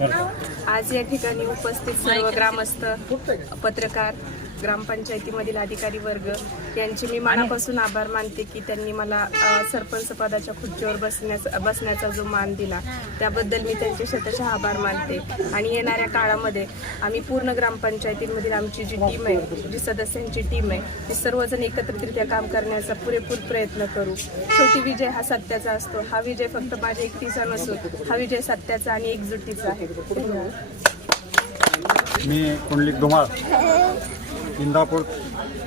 आज या ठिकाणी उपस्थित सर्व ग्रामस्थ पत्रकार ग्रामपंचायतीमधील अधिकारी वर्ग यांचे मी मनापासून आभार मानते की त्यांनी मला सरपंच पदाच्या खुर्चीवर बसण्याचा बसण्याचा जो मान दिला त्याबद्दल मी त्यांचे शतशः आभार मानते. आणि येणाऱ्या काळामध्ये आम्ही पूर्ण ग्रामपंचायतीमधील आमची जी टीम आहे जी सदस्यांची टीम आहे ती सर्वजण एकत्रितरित्या काम करण्याचा पुरेपूर प्रयत्न करू. शेवटी विजय हा सत्याचा असतो. हा विजय फक्त माझ्या एकटीचा नसून हा विजय सत्याचा आणि एकजुटीचा आहे. मी कुंडलिक धुमाळ. इंदापूर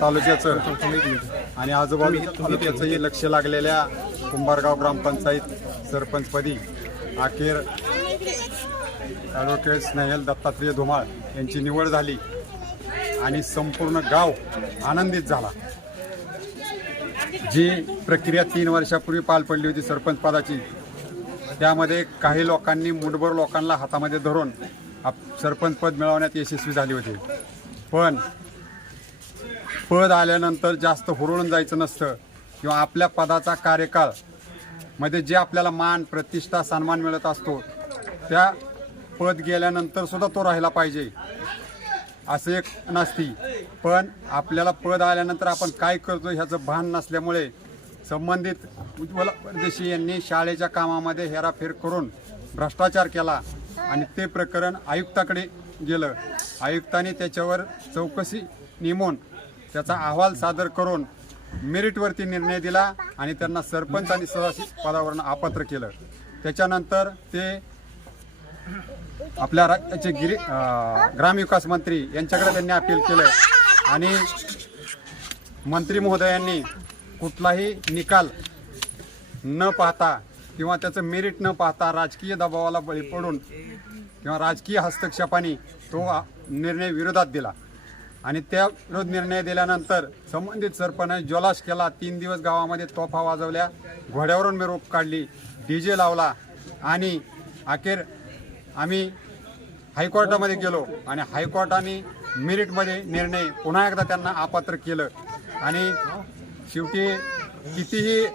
तालुक्याचं आणि आजूबाजू तालुक्याचंही लक्ष लागलेल्या कुंभारगाव ग्रामपंचायत सरपंचपदी अखेर ॲडव्होकेट स्नेहल दत्तात्रेय धुमाळ यांची निवड झाली आणि संपूर्ण गाव आनंदित झाला. जी प्रक्रिया तीन वर्षापूर्वी पार पडली होती सरपंच पदाची त्यामध्ये काही लोकांनी मुठभर लोकांना हातामध्ये धरून आप सरपंचपद मिळवण्यात यशस्वी झाले होते. पण पद आल्यानंतर जास्त हुरळून जायचं नसतं. किंवा आपल्या पदाचा कार्यकाळमध्ये जे आपल्याला मान प्रतिष्ठा सन्मान मिळत असतो त्या पद गेल्यानंतर सुद्धा तो राहिला पाहिजे. असं एक नसती. पण आपल्याला पद आल्यानंतर आपण काय करतो ह्याचं भान नसल्यामुळे संबंधित उज्ज्वल परदेशी यांनी शाळेच्या कामामध्ये हेराफेर करून भ्रष्टाचार केला आणि ते प्रकरण आयुक्ताकडे गेलं. आयुक्ताने त्याच्यावर चौकशी नेमून त्याचा अहवाल सादर करून मेरिटवरती निर्णय दिला आणि त्यांना सरपंच आणि सदस्य पदावरून अपात्र केलं. त्याच्यानंतर ते आपल्या राज्याचे गिरी ग्रामविकास मंत्री यांच्याकडे त्यांनी अपील केलं आणि मंत्री महोदयांनी कुठलाही निकाल न पाहता किंवा त्याचं मेरिट न पाहता राजकीय दबावाला बळी पडून किंवा राजकीय हस्तक्षेपाने तो निर्णय विरोधात दिला. आणि त्या विरोध निर्णय दिल्यानंतर संबंधित सरपंच जल्लोष केला. तीन दिवस गावामध्ये तोफा वाजवल्या. घोड्यावरून मिरवणूक काढली. डी जे लावला. आणि अखेर आम्ही हायकोर्टामध्ये गेलो. आणि हायकोर्टाने मेरिटमध्ये निर्णय पुन्हा एकदा त्यांना अपात्र केलं. आणि शेवटी कितीही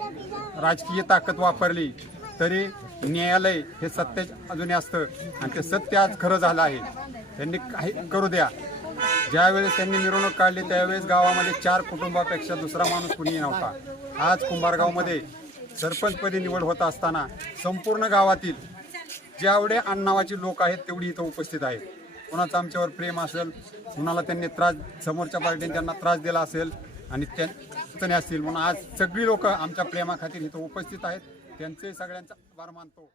राजकीय ताकद वापरली तरी न्यायालय हे सत्य अजूनही असतं. आणि ते सत्य आज खरं झालं आहे. त्यांनी काही करू द्या. ज्यावेळेस त्यांनी मिरवणूक काढली त्यावेळेस गावामध्ये चार कुटुंबापेक्षा दुसरा माणूस कुणीही नव्हता. आज कुंभारगावमध्ये सरपंचपदी निवड होत असताना संपूर्ण गावातील जेवढे अन्नावाचे लोक आहेत तेवढी इथं उपस्थित आहेत. कोणाचं आमच्यावर प्रेम असेल कुणाला त्यांनी त्रास समोरच्या पार्टीने त्यांना त्रास दिला असेल आणि त्यांनी असतील. म्हणून आज सगळी लोक आमच्या प्रेमाखातीर इथं उपस्थित आहेत. त्यांचे सगळ्यांचा आभार मानतो.